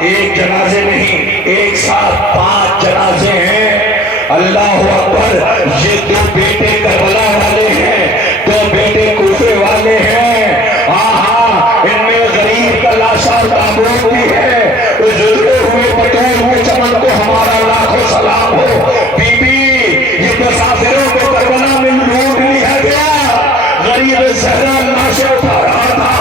ایک جنازے نہیں، ایک ساتھ 5 جنازے ہیں۔ اللہ اکبر، یہ 2 بیٹے کربلا والے ہیں، 2 بیٹے کوفے والے ہیں۔ ان میں غریب کا لاشا تابوت بھی ہے۔ اس جڑے ہوئے پٹے ہوئے چمن کو ہمارا لاکھوں سلام ہو۔ بی بی، یہ مسافروں کو کربلا میں لوٹ لیا گیا۔ غریب زہرا لاشیں اٹھا رہا تھا۔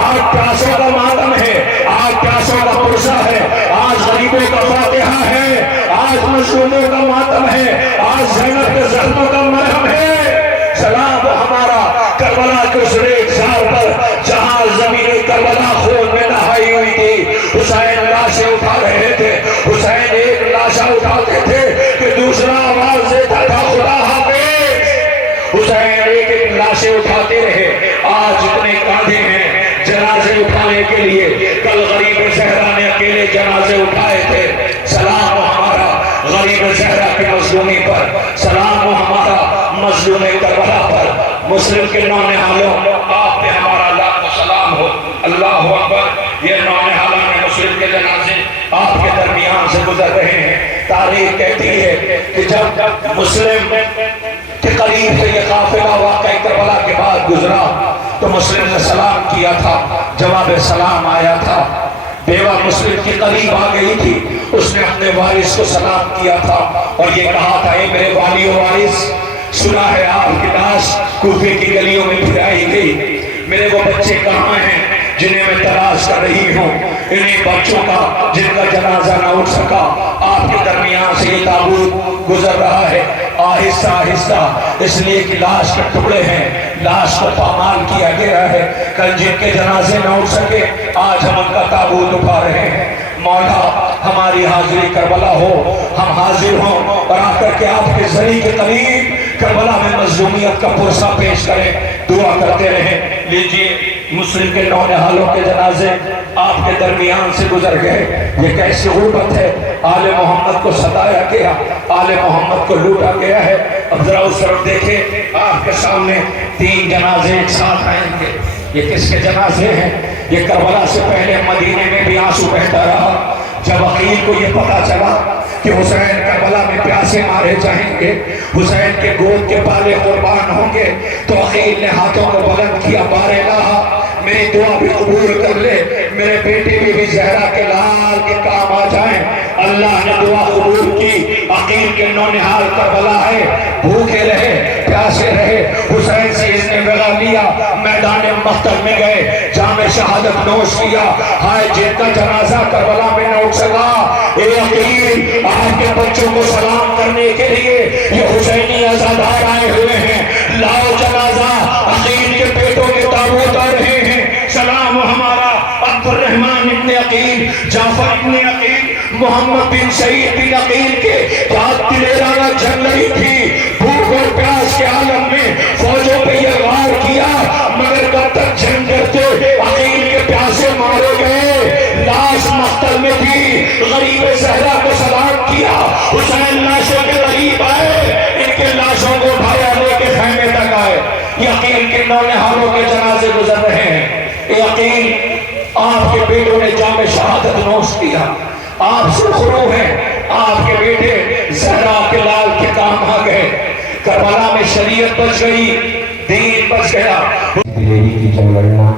آج پیاسوں کا ماتم ہے، آج پیاسوں کا پرسہ ہے، آج غریبوں کا فاتحہ ہے، آج مظلوموں کا ماتم ہے، آج زینب کے زخموں کا مرہم ہے۔ سلام ہمارا کربلا کے اس ریگزار پر جہاں زمین کربلا خون میں نہائی ہوئی تھی۔ حسین لاشیں اٹھا رہے تھے، حسین ایک لاشا اٹھاتے تھے کہ دوسرا آواز دیتا تھا خدا حافظ۔ حسین ایک لاشیں اٹھاتے رہے۔ آج اتنے کاندھے ہیں جنازے اٹھانے کے لیے، کل غریب زہرا نے اکیلے جنازے اٹھائے تھے۔ سلام ہمارا غریب زہرا کی مظلومی پر، سلام ہمارا مظلوم کربلا پر۔ مسلم کے نونہالوں، آپ پہ ہمارا لاکھ سلام ہو۔ اللہ اکبر، یہ نونہالان مسلم کے جنازے آپ کے درمیان سے گزر رہے ہیں۔ تاریخ کہتی ہے کہ جب مسلم کے قریب سے یہ قافلہ واقعہ کربلا کے بعد گزرا تو مسلم نے سلام کیا تھا، جواب سلام آیا تھا۔ بیوہ مسلم کے قریب آ گئی تھی، اس نے اپنے وارث کو سلام کیا تھا اور یہ کہا تھا، اے میرے والی و وارث، سنا ہے آپ کی لاش کوفے کی گلیوں میں پھرائی گئی، میرے وہ بچے کہاں ہیں جنہیں میں تلاش کر رہی ہوں؟ انہیں بچوں کا جن کا جنازہ نہ اٹھ سکا، آپ کے درمیان سے یہ تابوت گزر رہا ہے آہستہ آہستہ، اس لیے کہ لاش کے ٹکڑے ہیں، لاش کو پامال کیا گیا ہے۔ کل جن کے جنازے نہ اٹھ سکے، آج ہم ان کا تابوت اٹھا رہے ہیں۔ مولا ہماری حاضری کربلا ہو، ہم حاضر ہوں اور آ کر کے آپ کے ذریعے کے قریب کربلا میں مظلومیت کا پرسہ پیش کریں، دعا کرتے رہیں۔ لیجئے مسلم کے نونہالوں کے جنازے آپ کے درمیان سے گزر گئے۔ یہ کیسی غربت ہے، آل محمد کو ستایا گیا، آل محمد کو لوٹا گیا ہے۔ اب ذرا اس طرف دیکھیں، آپ کے سامنے 3 جنازے ایک ساتھ آئیں گے۔ یہ کس کے جنازے ہیں؟ یہ کربلا سے پہلے مدینے میں بھی آنسو بہتا رہا۔ جب عقیل کو یہ پتا چلا کہ حسین کربلا میں پیاسے مارے جائیں گے، حسین کے گود کے بالے قربان ہوں گے، تو عقیل نے ہاتھوں کو بلند کیا، بار الہ میری دعا بھی قبول کر لے، میرے بیٹے بھی زہرا کے لال کے کام آ جائیں۔ اللہ نے دعا قبول کی۔ عقیل کے نونہال کربلا ہے، بھوکے رہے، پیاسے رہے، حسین سے اس نے بغا لیا، میدان مقتل میں گئے، جام شہادت نوش کیا۔ ہائے جن کا جنازہ کربلا میں نہ اٹھ سکا، اے عقیل، آپ کے بچوں کو سلام کرنے کے لیے یہ حسینی عزادار آئے ہوئے ہیں، لاؤ جنازہ۔ عقیل کے بیٹوں کے تابوت آ رہے ہیں۔ سلام ہمارا عبد الرحمن ابن عقیل، جعفر ابن عقیل، محمد بن سعید بن عقیل کے رات دلیرانہ جنگ لڑی تھی، بھوک اور پیاس کے عالم میں فوجوں پہ یہ وار کیا، مگر کب تک جنگ کرتے؟ عقیل کے پیاسے مارے گئے، لاش مقتل میں تھی، غریب زہرا کو سلام کیا، حسین لاشوں کے قریب آئے، ان کے لاشوں کو اٹھایا لے کے خیمے تک آئے۔ یہ عقیل کے نونہالوں کے جنازے گزر رہے ہیں۔ اے عقیل، آپ کے بیٹوں نے جام شہادت نوش کیا، آپ سرخرو ہیں، آپ کے بیٹے زہرا کے لال کے کام آ گئے، کربلا میں شریعت بچ گئی، دین بچ گیا۔ دلیری کی جنگ لڑنا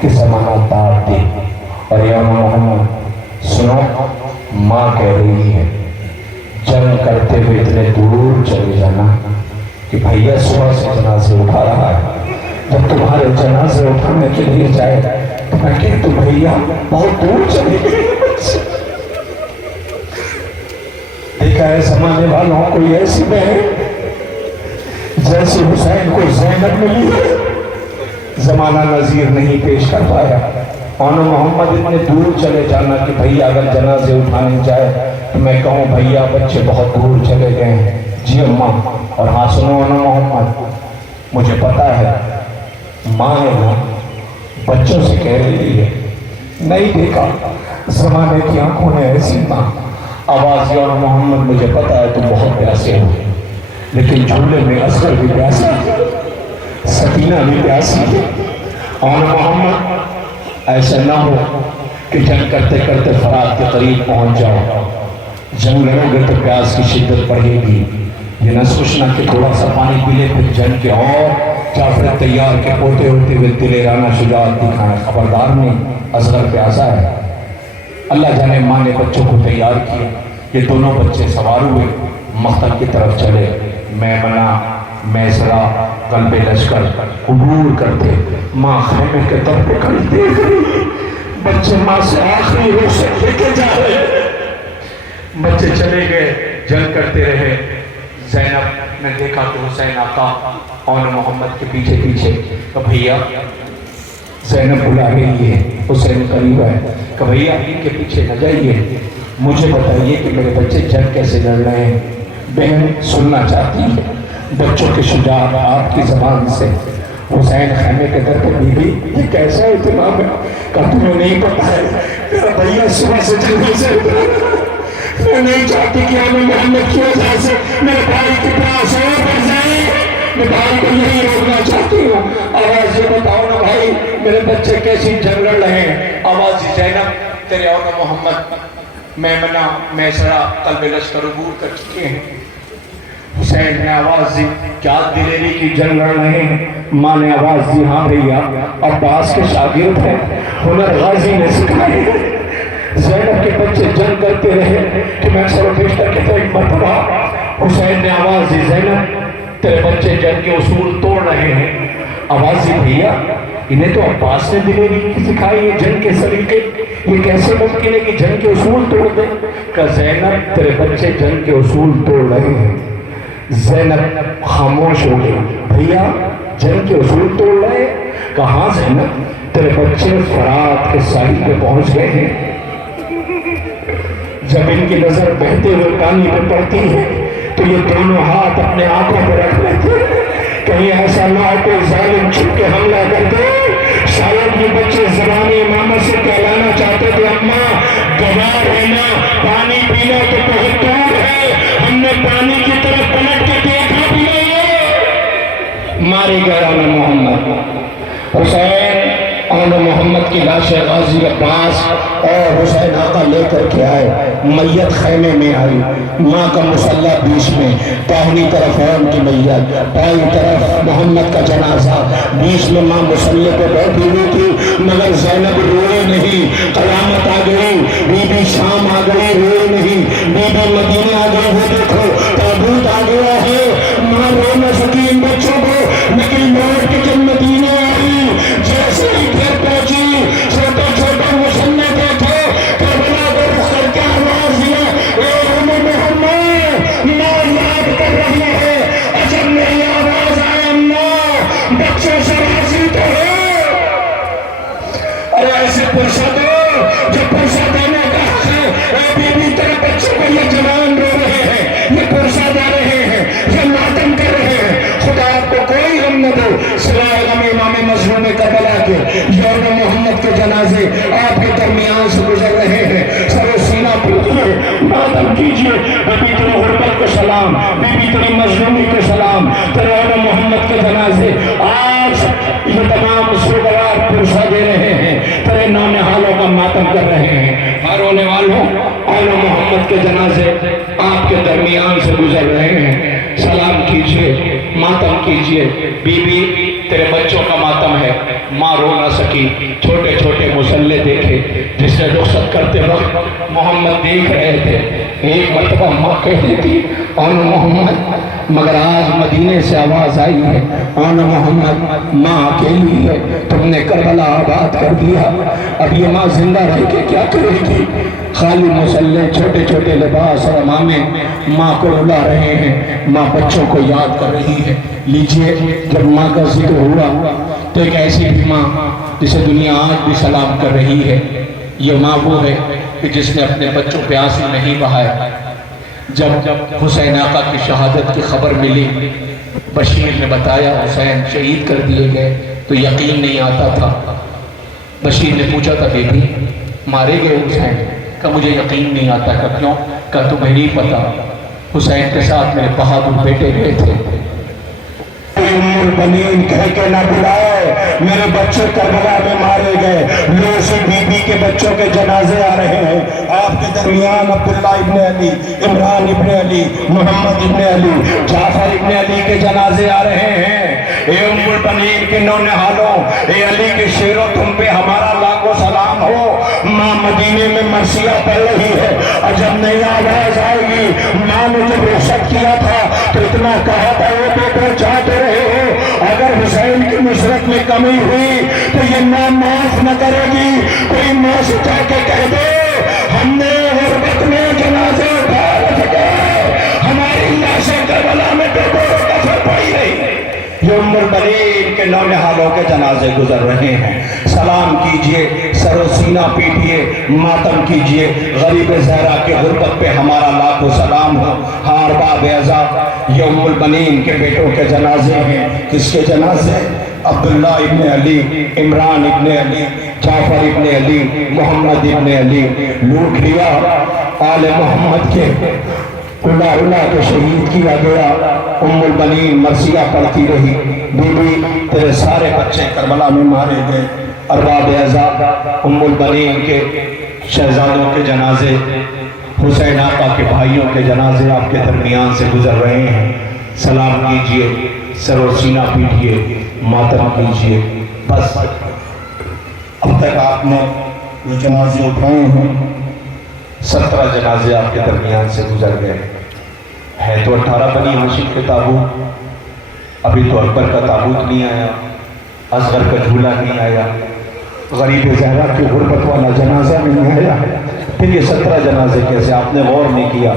کہ زمانہ داد دی، اور یا محمد سنو، ماں کہہ رہی ہے جنگ کرتے ہوئے اتنے دور چلے جانا کہ بھیا صبح سے جنازے اٹھا رہا ہے، جب تمہارے جنازے اٹھانے کے لیے جائے تو میں کہتا ہوں بھیا بہت دور چلے گئے۔ دیکھا ہے زمانے والوں کوئی ایسی بہن جیسے حسین کو زینب ملی ہے، زمانہ نظیر نہیں پیش کر پایا۔ اور محمد اتنے دور چلے جانا کہ بھیا اگر جنازے اٹھانے جائے تو میں کہوں بھیا بچے بہت دور چلے گئے ہیں۔ جی اماں، اور ہاں سنو محمد، مجھے پتا ہے ماں ہے نا بچوں سے کہہ رہی ہے، نہیں دیکھا زمانے کی آنکھوں نے ایسی ماں۔ آواز اور محمد مجھے پتا ہے تم بہت پیاسے ہو، لیکن جھولے میں اصغر بھی پیاسی ہے، سکینہ بھی پیاسی ہے۔ اور محمد ایسا نہ ہو کہ جنگ کرتے کرتے فرات کے قریب پہنچ جاؤ، جنگ لڑو گے تو پیاس کی شدت بڑھے گی، یہ نہ سوچنا کہ تھوڑا سا پانی پی لے پھر جنگ کے، اور جعفر طیار کے پوتے ہوتے ہوئے دلیرانہ شجاعت دکھائیں، خبردار نہیں اصغر پیاسا ہے۔ اللہ جانے ماں نے بچوں کو تیار کیا، یہ دونوں بچے سوار ہوئے، مقتل کی طرف چلے، میمنہ میسرہ قلب لشکر عبور کرتے، ماں خیمے کے در پہ کھڑی دیکھ رہی، بچے ماں سے آخری روشے لے کے جا رہے، بچے چلے گئے، جنگ کرتے رہے۔ زینب نے دیکھا کہ حسین آقا اون محمد کے پیچھے پیچھے، کہ بھیا زینب بلا رہی ہے، حسین قریب ہے، کہ بھیا ان کے پیچھے نہ جائیے، مجھے بتائیے کہ میرے بچے جنگ کیسے لڑ رہے ہیں۔ بہن سننا چاہتی ہے بچوں کے شجاعت آپ کی زبان سے۔ حسین خیمے کے در پہ، بی بی یہ کیسا اہتمام ہے، کہ تمہیں نہیں پتا ہے میرا بھیا صبح سے جنگل سے میں نہیں چاہتی کہ ہمیں محمد کی وجہ سے میرے بھائی کی پیاس اور بڑھ جائے، میں بھائی کو یہی روکنا چاہتی ہوں۔ آواز یہ بتاؤ نا بھائی میرے بچے کیسی جنگ لڑ رہے ہیں۔ آواز زینب تیرے اون محمد میمنہ میسرہ قلب لشکر عبور کر چکے ہیں۔ حسین نے آواز دی کیا دلیری کی جنگ لڑ رہے ہیں؟ ماں نے آواز دی ہاں بھیا عباس کے شاگرد ہیں، ہنر غازی نے سکھائے ہیں۔ زینب کے بچے جنگ کرتے رہے کہ میں سر پیشتر کے تو ایک مرتبہ حسین نے آواز دی زینب تیرے بچے جنگ کے اصول توڑ رہے ہیں۔ آواز دی بھیا انہیں تو عباس نے دلیری کی سکھائی ہے جنگ کے سلیقے، یہ کیسے ممکن ہے کہ جنگ کے اصول توڑ دیں؟ کہ زینب تیرے بچے جنگ کے اصول توڑ رہے ہیں۔ زینب خاموش ہو گئی، بھیا جنگ کے اصول توڑ رہے ہیں؟ کہاں زینب تیرے بچے فرات کے ساحل پہ پہنچ گئے ہیں۔ جب ان کی نظر بہتے ہوئے پانی پہ پڑتی ہے تو یہ دونوں ہاتھ اپنے آنکھوں پہ رکھ لیتے ہیں، کہیں ایسا نہ ہو کوئی ظالم چھپ کے حملہ کر دے۔ شاید یہ بچے زبانی امامت سے کہلانا چاہتے تھے اماں گواہ رہنا، پانی پینا تو بہت دور ہے، ہم نے پانی کی طرف پلٹ کے دیکھا بھی نہیں ہے۔ مارے گئے اون محمد حسین، اون محمد کی لاش غازی عباس اور حسین آقا لے کر کے آئے، میت خیمے میں آئی، ماں کا مسلح بیچ میں، داہنی طرف اون کی میت، بائیں طرف محمد کا جنازہ، بیچ میں ماں مسلح پہ بیٹھی ہوئی تھی، مگر زینب روئے نہیں۔ قیامت آ گئی، بی بی شام آ گئی، روئے نہیں، بی بی مدینہ آ گئی، وہ دیکھو تابوت آ گیا ہے، ماں رو نہ سکی ان بچوں کو، لیکن لوٹ کے جب مدینہ آئی، جیسے ہی گھر پہنچی، چھوٹے چھوٹے مسلح دیکھے، کربلا کو رخ کر کے آواز دیا، اے اون محمد ماں یاد کر رہی ہے، اجب میری آواز آئے اماں بچوں سے راضی تو ہے۔ اور ایسے پرسہ دو جو پرسہ دینے کا حق ہے، اے بی بی تیرے بچوں کو یہ جوان رو رہے ہیں، یہ پرسہ دے رہے ہیں، یہ ماتم کر رہے ہیں، خدا آپ کو کوئی غم نہ دو سوائے غم امام مظلوم کربلا کے۔ اون محمد کے جنازے آپ کے درمیان سے گزر رہے ہیں، سر سینہ پیٹیے، ماتم کیجیے، بی بی تیری غربت کو سلام، بی بی تیری مظلومی کو سلام، تیرے اون محمد کے جنازے آج یہ تمام سوگوار پرسہ دے رہے ہیں، تیرے نام حالوں کا ماتم کر رہے ہیں۔ ہر رونے والوں اون محمد کے جنازے آپ کے درمیان سے گزر رہے ہیں، سلام کیجئے، ماتم کیجئے۔ بی بی تیرے بچوں کا ماتم ہے، ماں رو نہ سکی، چھوٹے چھوٹے مسلح دیکھے، جس نے رخصت کرتے وقت محمد دیکھ رہے تھے، ایک مرتبہ ماں کہہ دیتی اون محمد، مگر آج مدینے سے آواز آئی ہے اون محمد ماں اکیلی ہے، تم نے کربلا آباد کر دیا، اب یہ ماں زندہ رہ کے کیا کرے گی؟ خالی مسلح، چھوٹے چھوٹے لباس اور امامے ماں کو رلا رہے ہیں، ماں بچوں کو یاد کر رہی ہے۔ لیجئے جب ماں کا ذکر ہوا تو ایک ایسی بھی ماں جسے دنیا آج بھی سلام کر رہی ہے، یہ ماں وہ ہے کہ جس نے اپنے بچوں پہ آنسو نہیں بہائے۔ جب حسین آقا کی شہادت کی خبر ملی، بشیر نے بتایا حسین شہید کر دیے گئے، تو یقین نہیں آتا تھا۔ بشیر نے پوچھا تھا بی بی مارے گئے حسین؟ کہ مجھے یقین نہیں آتا۔ کہ کیوں؟ کہ تمہیں نہیں پتا حسین کے ساتھ میرے بہادر بیٹے گئے تھے۔ بنین کہہ کے نہ بلائے، میرے بچے کربلا میں مارے گئے، لو سے بی بی کے بچوں کے جنازے آ رہے ہیں. آپ کے درمیان عبداللہ ابن علی، عمران ابن علی، محمد ابن علی، جعفر ابن علی کے جنازے آ رہے ہیں. اے ام البنین کے نونہالوں، اے علی کے شیروں، تم پہ ہمارا لاکھوں سلام ہو. ماں مدینے میں مرثیہ پڑھ رہی ہے، اور جب نئی آواز آئے گی، ماں نے جب رخصت کیا تھا تو اتنا کہا تھا وہ بیٹے چاہتے رہے ہو اگر حسین کی نصرت میں کمی ہوئی تو یہ ماں معاف نہ کرے گی. کوئی ماں سے چاہ کے کہہ دے ہم نے غربت میں جنازے اٹھا رکھے، ہماری لاشیں کربلا میں ٹکڑوں کفن پڑی رہی. یہ ام البنین کے نونہالوں کے جنازے گزر رہے ہیں. سلام کیجئے، سر و سینہ پیٹیے، ماتم کیجئے. غریب زہرا کے غربت پہ ہمارا لاکھوں سلام ہو. ہاں ارباب اعزاز، یہ ام البنین کے بیٹوں کے جنازے ہیں. کس کے جنازے؟ عبداللہ ابن علی، عمران ابن علی، جعفر ابن علی، محمد ابن علی. لوٹ لیا آل محمد کے، الا کو شہید کیا گیا. ام البنین مرثیہ پڑھتی رہی، بی بی تیرے سارے بچے کربلا میں مارے گئے. ارباب اعزاز، ام البنین کے شہزادوں کے جنازے، حسین آقا کے بھائیوں کے جنازے آپ کے درمیان سے گزر رہے ہیں. سلام کیجئے، سر و سینہ پیٹیے، ماتم کیجئے. بس اب تک آپ نے یہ جنازے اٹھائے ہیں، 17 جنازے آپ کے درمیان سے گزر گئے ہے. تو 18 بنی ہاشم کے تابوت، ابھی تو اکبر کا تابوت نہیں آیا، اصغر کا جھولا نہیں آیا، غریب زہرا کی غربت والا جنازہ نہیں آیا. پھر یہ 17 جنازے کیسے؟ آپ نے غور نہیں کیا.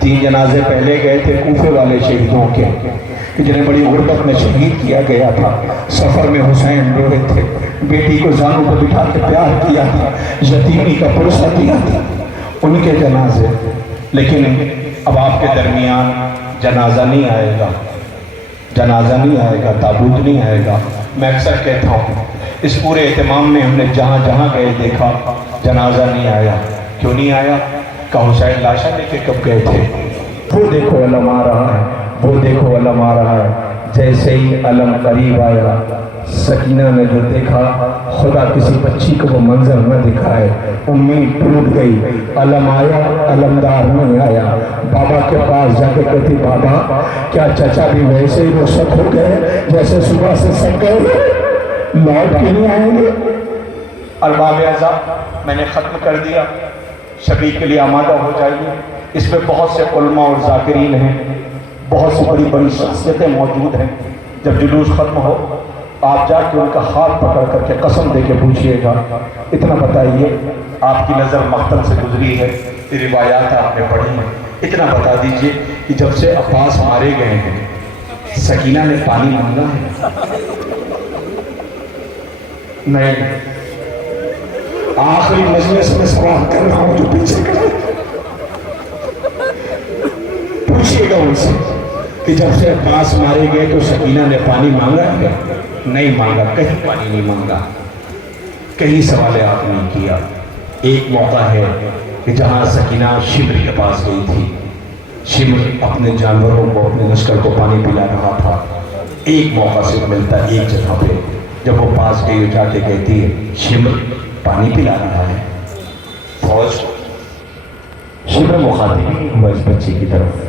3 جنازے پہلے گئے تھے کوفے والے شہیدوں کے، جنہیں بڑی غربت میں شہید کیا گیا تھا. سفر میں حسین روئے تھے، بیٹی کو زانوں کو بٹھا کے پیار کیا تھا، یتیمی کا پرسہ دیا تھا، ان کے جنازے. لیکن اب آپ کے درمیان جنازہ نہیں آئے گا، جنازہ نہیں آئے گا، تابوت نہیں آئے گا. میں اکثر کہتا ہوں اس پورے اہتمام میں ہم نے جہاں جہاں گئے دیکھا جنازہ نہیں آیا. کیوں نہیں آیا؟ کہ حسین لاشا لے کے کب گئے تھے. وہ دیکھو علم آ رہا ہے، وہ دیکھو علم آ رہا ہے. جیسے ہی علم قریب آیا، سکینہ نے جو دیکھا، خدا کسی بچی کو وہ منظر نہ دکھائے. امید ٹوٹ گئی، علم آیا، علمدار نہیں آیا. بابا کے پاس جا کے کہتی بابا کیا چچا بھی ویسے ہی رخصت ہو گئے جیسے صبح سے سب گئے، لوٹ کے نہیں آئیں گے؟ ارباب اعزاز، میں نے ختم کر دیا، شبی کے لیے آمادہ ہو جائیے. اس میں بہت سے علماء اور ذاکرین ہیں، بہت سی بڑی بڑی شخصیتیں موجود ہیں. جب جلوس ختم ہو آپ جا کے ان کا ہاتھ پکڑ کر کے قسم دے کے پوچھئے گا اتنا بتائیے، آپ کی نظر مقتل سے گزری ہے، روایات آپ نے پڑھی ہیں، اتنا بتا دیجئے کہ جب سے عباس مارے گئے ہیں سکینہ نے پانی مانگا ہے؟ نہیں. آخری مجلس میں سوال کر رہا ہوں جو پیچھے کرے، پوچھئے گا ان سے کہ جب سے عباس مارے گئے تو سکینہ نے پانی مانگا ہے؟ نہیں مانگا، کہیں پانی نہیں مانگا، کہیں سوال آپ نہیں کیا. ایک موقع ہے کہ جہاں سکینہ شمر کے پاس گئی تھی، شمر اپنے جانوروں کو، اپنے لشکر کو پانی پلا رہا تھا. ایک موقع سے ملتا ہے ایک جگہ پہ، جب وہ پاس گئی جا کے کہتی ہے شمر پانی پلا رہا ہے. فوج شمر مخاطب نہیں ہوا اس بچی کی طرف.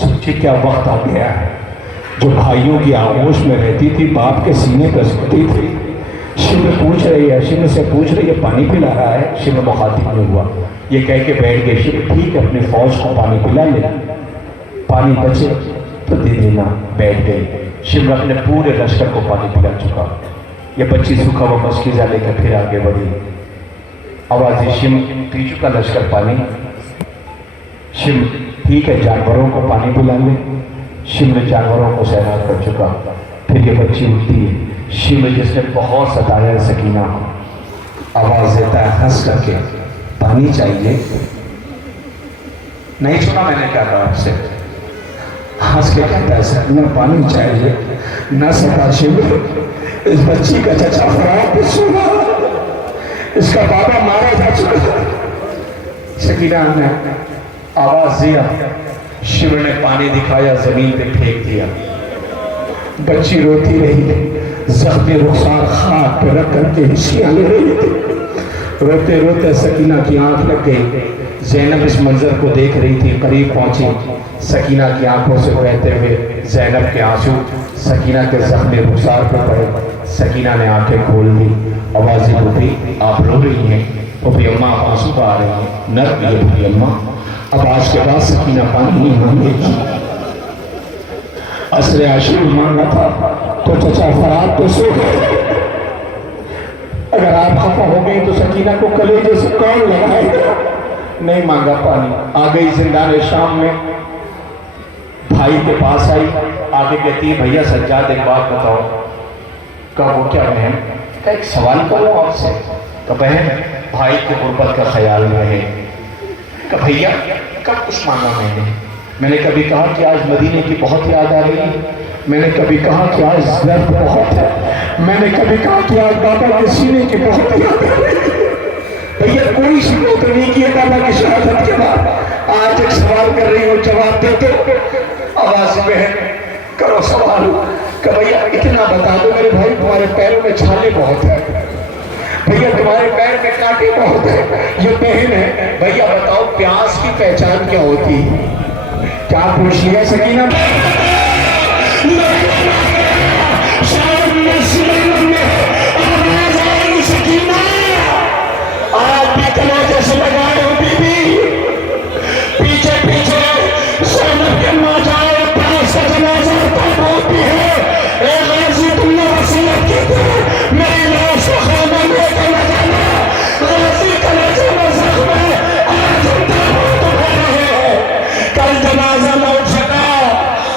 سوچے کیا وقت آ گیا ہے، جو بھائیوں کی آغوش میں رہتی تھی، باپ کے سینے پر سوتی تھی. شمر پوچھ رہی ہے، شمر سے پوچھ رہی ہے پانی پلا رہا ہے. شمر مخاطب نہیں ہوا، یہ کہہ کے بیٹھ گئے شمر ٹھیک ہے اپنی فوج کو پانی پلا لے، پانی بچے تو دے دینا. بیٹھ گئی. شمر اپنے پورے لشکر کو پانی پلا چکا. یہ بچی سوکھا وہ مشکیزہ لے کر پھر آگے بڑھی. آوازی شمر پی چکا لشکر پانی. شمر ٹھیک ہے جانوروں کو پانی پلا لے. شمر جانوروں کو سیراب کر چکا. پھر یہ بچی اٹھتی ہے. شمر جس نے بہت ستایا ہے سکینہ کو، آواز دیتا ہے ہنس کر کے پانی چاہیے. نہیں سنا میں نے کیا کہا آپ سے؟ ہنس کے کہتا ہے سکینہ پانی چاہیے. نہ سکا شمر، اس بچی کا چچا فرات پہ سنا، اس کا بابا مارا جا چکا. سکینہ نے آواز دیا، شمر نے پانی دکھایا، زمین پہ پھینک دیا. بچی روتی رہی، زخمی رخسار خاک پہ رکھ کر کے ہنسیاں لے رہی تھی۔ روتے روتے سکینہ کی آنکھ لگ گئی۔ زینب اس منظر کو دیکھ رہی تھی، قریب پہنچی، سکینہ کی آنکھوں سے بہتے ہوئے زینب کے آنسو سکینہ کے زخمی رخسار پہ پڑے۔ سکینہ نے آنکھیں کھول دی، آوازیں اٹھی، آپ رو رہی ہیں؟ پھوپھی اماں آنسو پا رہی ہیں۔ نرم یہ پھوپھی اماں، اب آج کے بعد سکینہ پانی نہیں مانگے گی۔ عصر عشور مانگا تھا تو چچا فرات تو سو گئے۔ اگر آپ خفا ہو گئی تو سکینہ کو کلیجے سے کون لگائے گا؟ نہیں مانگا پانی۔ آ گئی زندان شام میں، بھائی کے پاس آئی، آگے کہتی ہے بھیا سجاد ایک بات بتاؤ۔ کہا وہ کیا بہن؟ کہا ایک سوال کروں آپ سے۔ کہا بہن بھائی کی غربت کا خیال رہے۔ کہا بھیا کب کچھ مانگا میں نے کبھی کہا کہ آج مدینے کی بہت یاد آ رہی ہے، میں نے کبھی کہا کہ آج درد بہت ہے، میں نے کبھی کہا کہ آج بابا کے سینے کی بہت یاد آ رہی ہے۔ بھیا کوئی شکایت نہیں کی بابا کی شہادت کے بعد، آج ایک سوال کر رہی ہوں جواب دے دو۔ آواز بہن کرو سوال۔ کہ بھیا اتنا بتا دو میرے بھائی تمہارے پیروں میں چھالے بہت ہیں، بھیا تمہارے پیر میں کانٹے بہت ہیں۔ یہ بہن ہے، بھیا بتاؤ پیاس کی پہچان کیا ہوتی ہے؟ کیا پوچھ لیا سکینہ؟ آپ بھی کلاجے سے لگائے ہو بی بی، پیچھے پیچھے زینب کے ماں جائے پیاس کا جنازہ تب ہوتی ہے۔ اے غازی تم نے وصیت کی تھی میری لاش کو خیمے میں لے نہ جانا۔ غازی کلاجے میں زخم ہے، آج ہم تابوت اٹھا رہے ہیں، کل جنازہ نہ اٹھ سکا،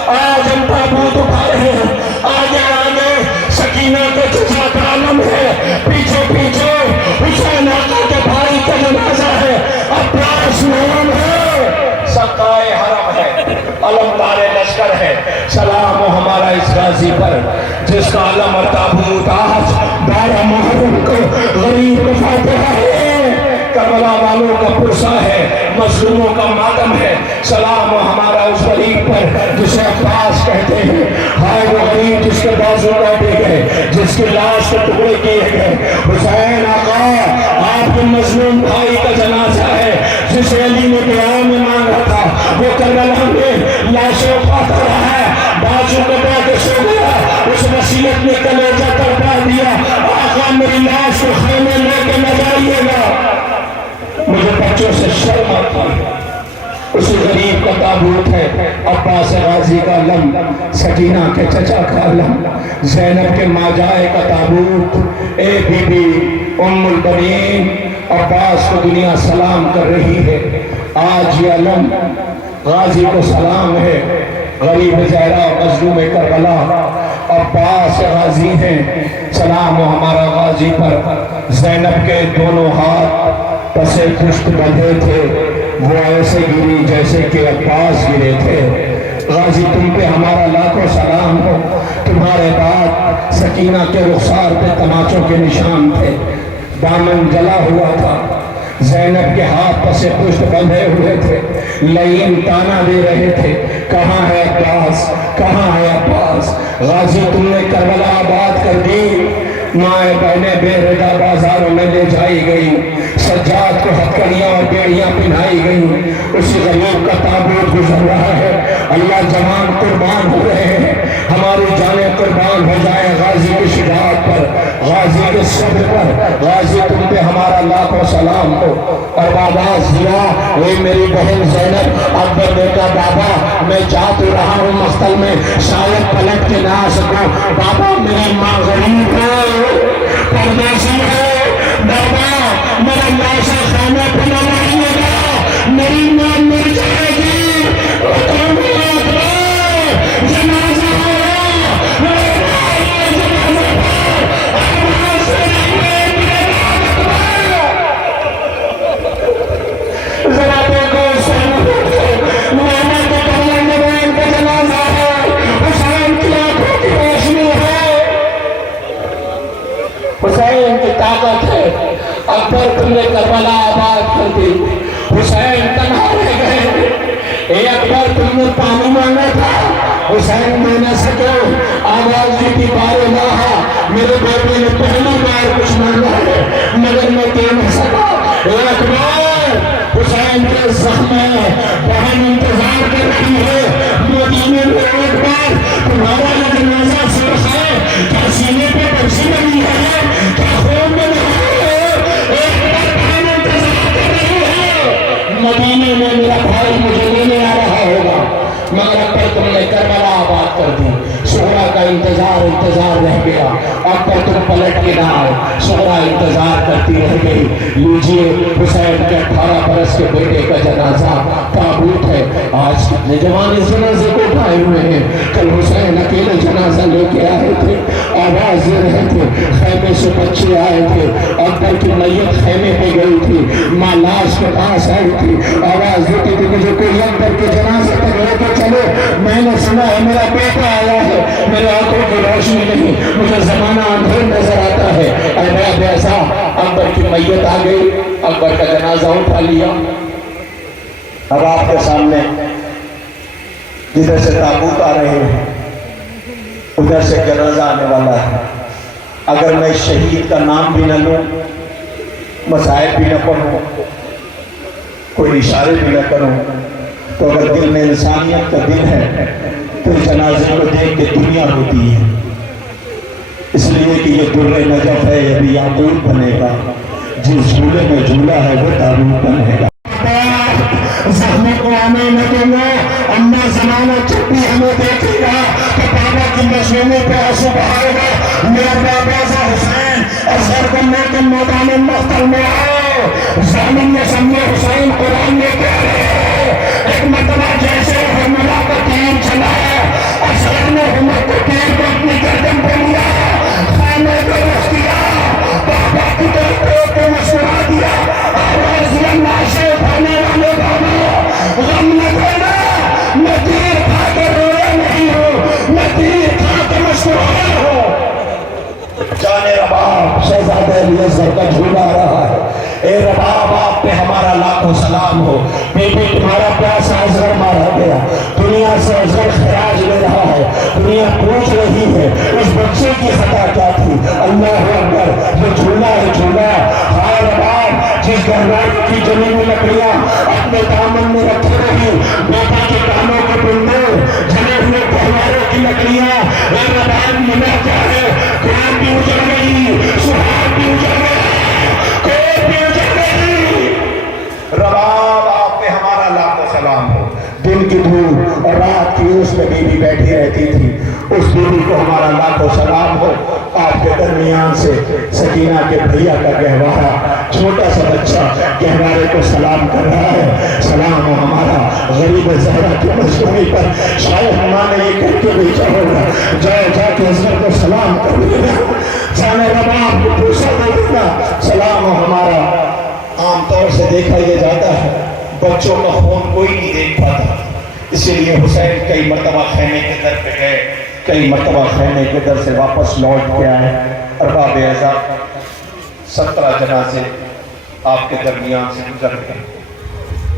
آج ہم تابوت اٹھا رہے ہیں۔ آگے آگے سکینہ کے چچا کا عالم ہے، پیچھے پیچھے حسین آقا کے بھائی کا جنازہ ہے، عباس نام ہے، سقائے حرم ہے، علمدار لشکر ہے۔ سلام ہو ہمارا اس غازی پر جس کا علم اور تابوت آج 12 محرم کو غریب کو فاتحہ ہے، کربلا والوں کا پرسہ ہے، مظلوموں کا ماتم ہے۔ سلام ہو ہمارا اس غریب پر جسے عباس کہتے ہیں، ہائے وہ غریب جس کے بازو کاٹے گئے، جس کی لاش کے ٹکڑے کیے گئے۔ حسین آقا آپ کے مظلوم بھائی کا جنازہ ہے، جسے علی نے دعا میں مانگا تھا، وہ کربلا میں لاشیں اٹھاتا رہا ہے، بازو کٹا کے سو گیا، اس وصیت نے کلیجہ تڑپا دیا، آقا میری لاش کو خیمے لے کے نہ جائیے گا۔ مجھے بچوں سے شرم آتی ہے، اسی غریب کا تابوت ہے، عباس غازی کا علم، سکینہ کے چچا کا علم، زینب کے ماجائے کا تابوت۔ اے بی بی ام البنین، عباس کو دنیا سلام کر رہی ہے، آج یہ علم غازی کو سلام ہے۔ غریب زہرا مظلوم کربلا عباس غازی ہیں، سلام ہو ہمارا غازی پر۔ زینب کے دونوں ہاتھ پسے پشت بندھے تھے، وہ ایسے گری جیسے کہ عباس گرے تھے۔ غازی تم پہ ہمارا لاکھوں سلام ہو، تمہارے بعد سکینہ کے رخسار پہ تماچوں کے نشان تھے، دامن جلا ہوا تھا، زینب کے ہاتھ پسے پشت بندھے ہوئے تھے، لعین تانا دے رہے تھے، کہاں ہے عباس، کہاں ہے عباس؟ غازی تم نے کربلا آباد کر دی، مائیں بہنیں بے رضا بازاروں میں لے جائی گئی، سجاد کو ہتکڑیاں اور بیڑیاں پہنائی گئی، اسی غریب کا تابوت گزر رہا ہے، اللہ جوان قربان ہو رہے ہیں، ہماری جانیں قربان ہو جائیں غازی کی شجاعت پر، غازی کے صبر پر۔ غازی تم پہ ہمارا لاکھوں سلام ہو۔ اور آواز دیا، اے میری بہن زینب، اکبر بیٹا بابا میں جا تو رہا ہوں مقتل میں، شاید پلٹ کے نہ آ سکوں، بابا میری ماں غریب ہے، پردیسی ہے، بابا میرا لاشا خانے پہ نہ رہیے گا، میری ماں مر جائے گی۔ جنازہ ذرا دیکھو محمد کریم کا جنازہ ہے، حسین کی آنکھوں کی روشنی ہے، حسین کی طاقت ہے۔ اکبر تم نے کربلا آباد کر دی، حسین تنہا رہ گئے۔ اے اکبر تم نے پانی مانگا تھا، حسین دے نہ سکے، آواز دی تھی بار الہا میرے بیٹے نے پہلی بار کچھ مانگا ہے مگر میں دے نہیں سکا. ایک بار حسین کے زخم ہے بہن انتظار کر رہی ہے مدینے میں. ایک بار تمہارا یہ جنازہ سرخ ہے کیا سینے پہ برسی نہیں ہے کیا خون میں نہیں ہے. ایک بار بہن انتظار کر رہی ہے مدینے میں میرا بھائی مجھے لینے آ رہا ہوگا مگر اب پر تم نے کربلا آباد کر دی. سہرا کا انتظار رہ گیا. اب پر تم پلٹ کے نہ آئے. سہرا انتظار کرتی رہ گئی. لیجیے حسین کے 18 برس کے بیٹے کا جنازہ تابوت ہے. آج کتنے جوان اس جنازے کو اٹھائے ہوئے ہیں. کل حسین اکیلے جنازہ لے کے آئے تھے آواز دے رہے تھے. خیمے سے بچے آئے تھے. اکبر کی میت خیمے پہ گئی تھی. ماں لاش کے پاس آئی تھی آواز دیتی تھی مجھے کوئی اکبر کے جنازے تک لے کے چلو. میں نے سنا ہے میرا بیٹا آیا ہے. میرے آنکھوں کی روشنی نہیں مجھے زمانہ اندھیر نظر آتا ہے. اے میرا بیسا اکبر کی میت آ گئی. اکبر کا جنازہ اٹھا لیا. اب آپ کے سامنے جدھر سے تابوت آ رہے ہیں ادھر سے جنازہ آنے والا ہے. اگر میں شہید کا نام بھی نہ لوں مصائب بھی نہ پڑھوں کوئی اشارے بھی نہ کروں تو اگر دل میں انسانیت کا دل ہے تو جنازے کو دیکھ کے دنیا ہوتی ہے. اس لیے کہ یہ در نجف ہے یہ بھی یاقوت بنے گا. جس جھولے میں جھولا ہے وہ تابوت بنے گا. زخمی کو ہمیں نہ دوں گا. اما زمانہ چھپی ہمیں دیکھے گا کہ بابا کی مشینی پہ آنسو بہائے گا. میرا بابا حسین اثر کرنے کے میدان مقتل میں آؤ. ظالم نے سمجھے حسین قرآن میں کہہ رہے ہیں ایک مرتبہ جیسے حرملہ کا تیر چلایا اثر نے حمد کو تیر کو اپنی گردن پہ لیا خانے کو رخ دیا بابا کی طرف کو مسکرا دیا. آواز یہ ناشے اٹھانے والے بابا غم نہ کرنا میں تیر کھا کے رویا نہیں ہوں میں تیر کھا کے مسکرایا ہوں. جانے رباب شہزادہ علی اصغر کا جھولا آ رہا ہے. اے رباب آپ پہ ہمارا لاکھوں سلام ہو. بیٹی تمہارا پیاسا اصغر مارا گیا. دنیا سے اصغر خراج لے رہا ہے. دنیا پوچھ رہی ہے اس بچے کی خطا کیا تھی. اللہ اکبر یہ جھولا ہے جھولا. ہائے رباب جس گہرائی کی جمی ہوئی لکڑیاں اپنے دامن میں رکھے رہی بیٹا کے کانوں کے پنڈے جلے ہوئے گہواروں کی لکڑیاں. اے رباب ملا کیا ہے قرآن بھی اجڑ گئی سہاگ بھی اجڑ گئی کوئی بھی اجڑ گئی. رباب آپ پہ ہمارا لاکھوں سلام ہو. دن کی دھوپ اور رات کی اس میں بیوی بیٹھی رہتی تھی اس بیوی کو ہمارا لاکھوں سلام ہو. آپ کے درمیان سے سکینہ کے بھیا کا گہوارہ چھوٹا سا بچہ گہوارے کو سلام کر رہا ہے. سلام ہو ہمارا غریب زہرا کی مظلومی پر. شاید ماں نے یہ کر کے بھیجا ہوگا جاؤ جا کے اصغر کو سلام کر دینا. جانے رباب کو پوچھا دے دینا. سلام ہو ہمارا. عام طور سے دیکھا یہ جاتا ہے بچوں کا خون کوئی نہیں دیکھ پاتا. اسی لیے حسین کئی مرتبہ خیمے کے در پہ گئے کئی مرتبہ خیمے کے در سے واپس لوٹ کے آئے. ارباب اعزاز 17 جنازے آپ کے درمیان سے گزر گئے.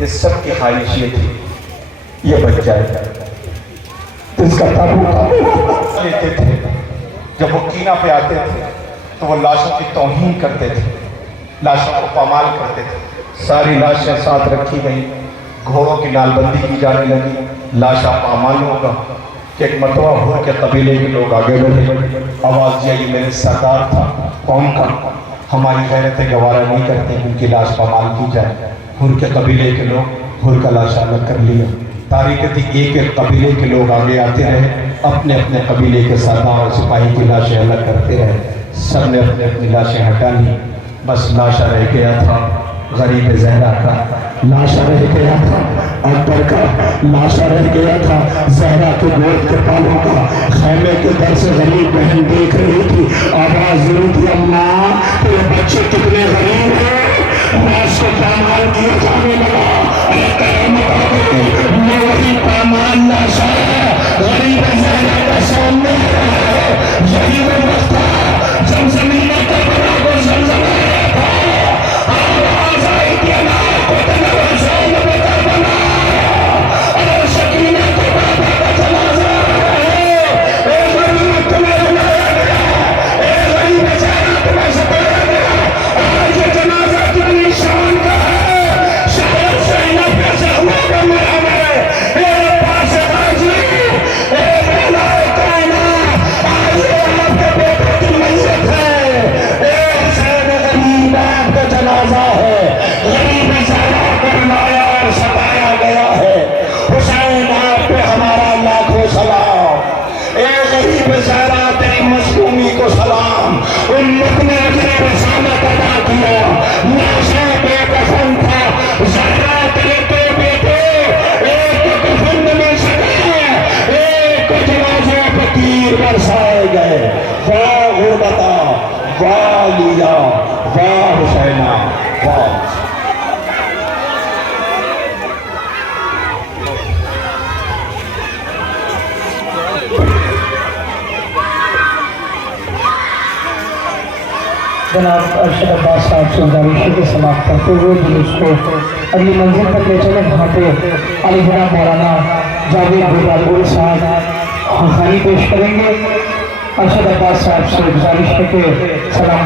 یہ سب کی خواہش یہ تھی یہ بچ جائے. اس کا تابوت لیتے تھے جب وہ کینہ پہ آتے تھے تو وہ لاشوں کی توہین کرتے تھے لاشوں کو پامال کرتے تھے. ساری لاشیں ساتھ رکھی گئی. گھوڑوں کی نال بندی کی جانے لگی. لاشا پامال ہوگا کہ ایک مرتبہ ہور کے قبیلے کے لوگ آگے بڑھے. آواز دیا یہ میرے سردار تھا قوم کا ہماری غیرتیں گوارا نہیں کرتے ان کی لاش پامال کی جائے. ہور کے قبیلے کے لوگ ہور کا لاش الگ کر لیا. تاریخ تھی ایک ایک قبیلے کے لوگ آگے آتے رہے اپنے اپنے قبیلے کے سردار اور سپاہی کی لاشیں الگ کرتے رہے. سب نے اپنے اپنی لاشیں ہٹا لی. بس لاشا رہ گیا تھا غریب زہرا کا. لاشا رہ گیا تھا اکبر کا. لاشا رہ گیا تھا زہرا کے گود کے پالوں کا. خیمے کے در سے غریب بہن دیکھ رہی تھی. آواز ضرور تھی اماں یہ بچے کتنے غریب ہیں. راز کو پامال کیا جانے لگا. میں وہی پامال لاشا غریب زہرا کا سامنے ہے. یہی وہ وقت تھا جب زمین کا بنا کو زلزلہ آیا تھا. آواز آئی کہ اللہ کو تنور حسین بتا بنا اور سکینہ کے بابا کا جنازہ ہے. اے غریب جناب ارشد عباس صاحب سے گزارش کے سماعت کرتے ہوئے جلوس کو اگلی منزل تک لے چلے، وہاں پہ علی جناب مولانا جاوید بھٹالپوری صاحب خانی پیش کریں گے۔ ارشد عباس صاحب سے گزارش ہے کہ سلام